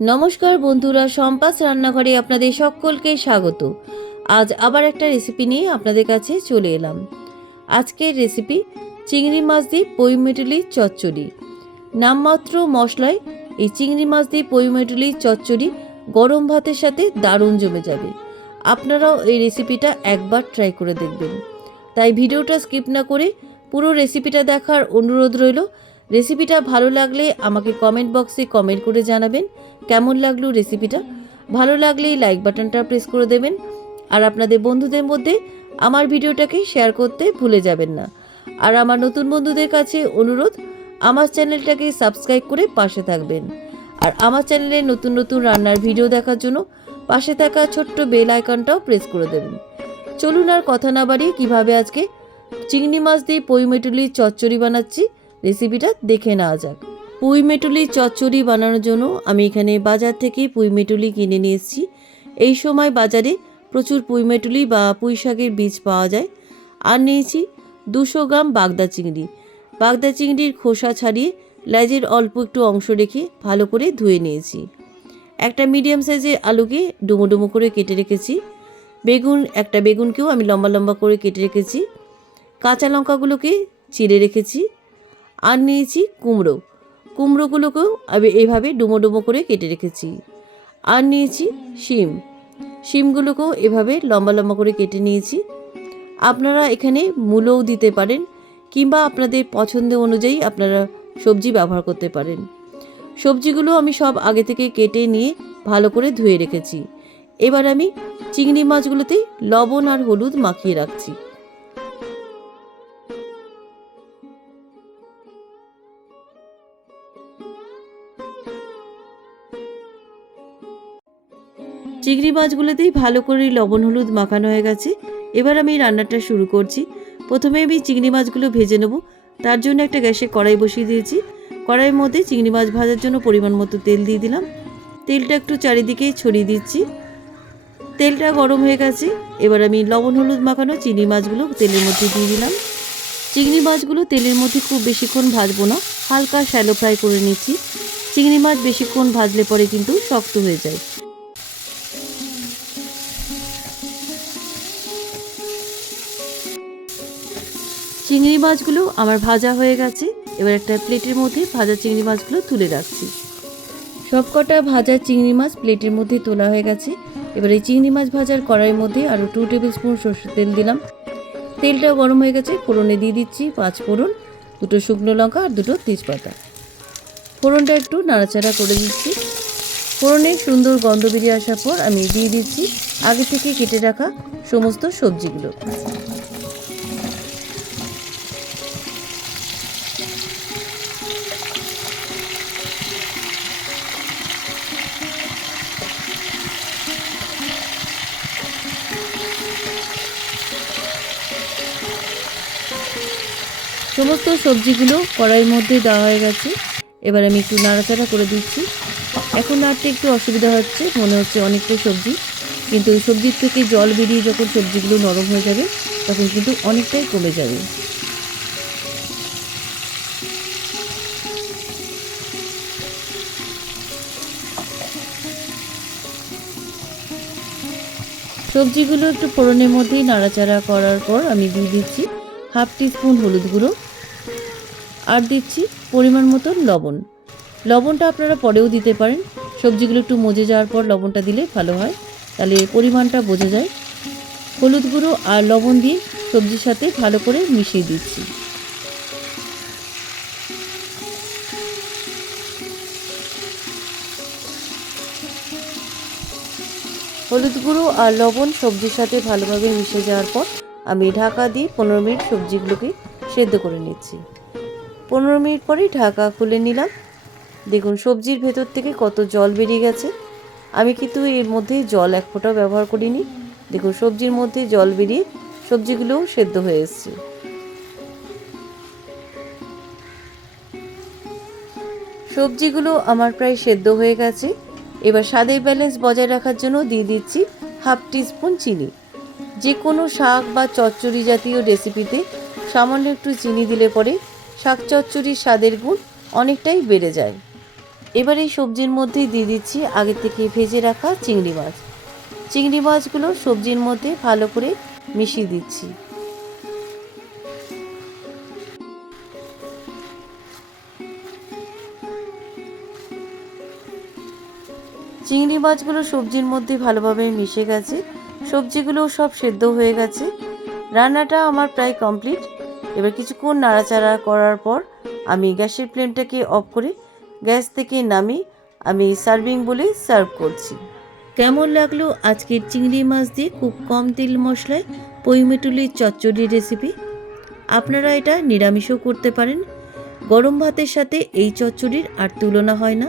নমস্কার বন্ধুরা সম্পাস রান্নাঘরে আপনাদের সকলকে স্বাগত। আজ আবার একটা রেসিপি নিয়ে আপনাদের কাছে চলে এলাম। আজকের রেসিপি চিংড়ি মাছ দিয়ে পইমেটুলি চচ্চড়ি। নামমাত্র মশলায় এই চিংড়ি মাছ দিয়ে পইমেটুলি চচ্চড়ি গরম ভাতের সাথে দারুণ জমে যাবে। আপনারাও এই রেসিপিটা একবার ট্রাই করে দেখবেন। তাই ভিডিওটা স্কিপ না করে পুরো রেসিপিটা দেখার অনুরোধ রইল। রেসিপিটা ভালো লাগলে আমাকে কমেন্ট বক্সে কমেন্ট করে জানাবেন। কেমন লাগল রেসিপিটা? ভালো লাগলেই লাইক বাটনটা প্রেস করে দেবেন। আর আপনাদের বন্ধুদের মধ্যে আমার ভিডিওটাকে শেয়ার করতে ভুলে যাবেন না। আর আমার নতুন বন্ধুদের কাছে অনুরোধ, আমার চ্যানেলটাকে সাবস্ক্রাইব করে পাশে থাকবেন। আর আমার চ্যানেলে নতুন নতুন রান্নার ভিডিও দেখার জন্য পাশে থাকা ছোট্ট বেল আইকনটাও প্রেস করে দেবেন। চলুন আর কথা না বাড়িয়ে কীভাবে আজকে চিংড়ি মাছ দিয়ে পই মেটুলি চচ্চড়ি বানাচ্ছি রেসিপিটা দেখে নেওয়া যাক। পুঁই মেটুলি চচ্চড়ি বানানোর জন্য আমি এখানে বাজার থেকে পুঁই মেটুলি কিনে নিয়ে এসেছি। এই সময় বাজারে প্রচুর পুঁই মেটুলি বা পুঁই শাকের বীজ পাওয়া যায়। আর নিয়েছি দুশো গ্রাম বাগদা চিংড়ি। বাগদা চিংড়ির খোসা ছাড়িয়ে লেজের অল্প একটু অংশ রেখে ভালো করে ধুয়ে নিয়েছি। একটা মিডিয়াম সাইজের আলুকে ডুমো ডুমো করে কেটে রেখেছি। বেগুন, একটা বেগুনকেও আমি লম্বা লম্বা করে কেটে রেখেছি। কাঁচা লঙ্কাগুলোকে চিড়ে রেখেছি। আর নিয়েছি কুমড়ো। কুমড়োগুলোকেও আমি এভাবে ডুমো ডুমো করে কেটে রেখেছি। আর নিয়েছি শিম। শিমগুলোকেও এভাবে লম্বা লম্বা করে কেটে নিয়েছি। আপনারা এখানে মূলও দিতে পারেন কিংবা আপনাদের পছন্দ অনুযায়ী আপনারা সবজি ব্যবহার করতে পারেন। সবজিগুলো আমি সব আগে থেকে কেটে নিয়ে ভালো করে ধুয়ে রেখেছি। এবার আমি চিংড়ি মাছগুলোতে লবণ আর হলুদ মাখিয়ে রাখছি। চিংড়ি মাছগুলোতেই ভালো করে লবণ, হলুদ মাখানো হয়ে গেছে। এবার আমি রান্নাটা শুরু করছি। প্রথমে আমি চিংড়ি মাছগুলো ভেজে নেব। তার জন্য একটা গ্যাসে কড়াই বসিয়ে দিয়েছি। কড়াইয়ের মধ্যে চিংড়ি মাছ ভাজার জন্য পরিমাণ মতো তেল দিয়ে দিলাম। তেলটা একটু চারিদিকে ছড়িয়ে দিচ্ছি। তেলটা গরম হয়ে গেছে। এবার আমি লবণ, হলুদ মাখানো চিংড়ি মাছগুলো তেলের মধ্যে দিয়ে দিলাম। চিংড়ি মাছগুলো তেলের মধ্যে খুব বেশিক্ষণ ভাজবো না। হালকা শ্যালো ফ্রাই করে নিচ্ছি। চিংড়ি মাছ বেশিক্ষণ ভাজলে পরে কিন্তু শক্ত হয়ে যায়। চিংড়ি মাছগুলো আমার ভাজা হয়ে গেছে। এবার একটা প্লেটের মধ্যে ভাজা চিংড়ি মাছগুলো তুলে রাখছি। সবকটা ভাজা চিংড়ি মাছ প্লেটের মধ্যে তোলা হয়ে গেছে। এবার এই চিংড়ি মাছ ভাজার কড়াইয়ের মধ্যে আরও টু টেবিল স্পুন সর্ষের তেল দিলাম। তেলটাও গরম হয়ে গেছে, ফোড়নে দিয়ে দিচ্ছি পাঁচ ফোড়ন, দুটো শুকনো লঙ্কা আর দুটো তেজপাতা। ফোড়নটা একটু নাড়াচাড়া করে দিচ্ছি। ফোড়নে সুন্দর গন্ধ বেরিয়ে আসার পর আমি দিয়ে দিচ্ছি আগে থেকে কেটে রাখা সমস্ত সবজিগুলো। সমস্ত সবজিগুলো কড়াইয়ের মধ্যে দেওয়া হয়ে গেছে। এবার আমি একটু নাড়াচাড়া করে দিচ্ছি। এখন নাড়তে একটু অসুবিধা হচ্ছে, মনে হচ্ছে অনেকটা সবজি। কিন্তু সবজির থেকে জল বেরিয়ে যখন সবজিগুলো নরম হয়ে যাবে, তখন কিন্তু অনেকটাই কমে যাবে। সবজিগুলো একটু ফোড়নের মধ্যেই নাড়াচাড়া করার পর আমি দিয়ে দিচ্ছি হাফ টিস্পুন হলুদ গুঁড়ো আর দিচ্ছি পরিমাণ মতো লবণ। লবণটা আপনারা পরেও দিতে পারেন। সবজিগুলো একটু মজে যাওয়ার পর লবণটা দিলে ভালো হয়। তাহলে পরিমাণটা বোঝা যায়। হলুদ গুঁড়ো আর লবণ দিয়ে সবজির সাথে ভালো করে মিশিয়ে দিচ্ছি। হলুদ গুঁড়ো আর লবণ সবজির সাথে ভালোভাবে মিশে যাওয়ার পর আমি ঢাকা দিয়ে পনেরো মিনিট সবজিগুলোকে সেদ্ধ করে নিচ্ছি। পনেরো মিনিট পরেই ঢাকা খুলে নিলাম। দেখুন, সবজির ভেতর থেকে কত জল বেরিয়ে গেছে। আমি কিন্তু এর মধ্যে জল এক ফোঁটাও ব্যবহার করিনি। দেখুন, সবজির মধ্যে জল বেরিয়ে সবজিগুলোও সেদ্ধ হয়ে এসছে। সবজিগুলো আমার প্রায় সেদ্ধ হয়ে গেছে। এবার স্বাদের ব্যালেন্স বজায় রাখার জন্য দিয়ে দিচ্ছি হাফ টিস্পুন চিনি। যে কোনো শাক বা চচ্চড়ি জাতীয় রেসিপিতে সামান্য একটু চিনি দিলে পরে শাক চচ্চড়ির স্বাদের গুণ অনেকটাই বেড়ে যায়। এবার এই সবজির মধ্যেই দিয়ে দিচ্ছি আগে থেকে ভেজে রাখা চিংড়ি মাছ। চিংড়ি মাছগুলো সবজির মধ্যে ভালো করে মিশিয়ে দিচ্ছি। চিংড়ি মাছগুলো সবজির মধ্যে ভালোভাবে মিশে গেছে। সবজিগুলো সব সেদ্ধ হয়ে গেছে। রান্নাটা আমার প্রায় কমপ্লিট। এবার কিছুক্ষণ নাড়াচাড়া করার পর আমি গ্যাসের ফ্লেমটাকে অফ করে গ্যাস থেকে নামিয়ে আমি সার্ভিং বলে সার্ভ করছি। কেমন লাগল আজকের চিংড়ি মাছ দিয়ে খুব কম তেল মশলায় পইমেটুলির চচ্চড়ি রেসিপি? আপনারা এটা নিরামিষও করতে পারেন। গরম ভাতের সাথে এই চচ্চড়ির আর তুলনা হয় না।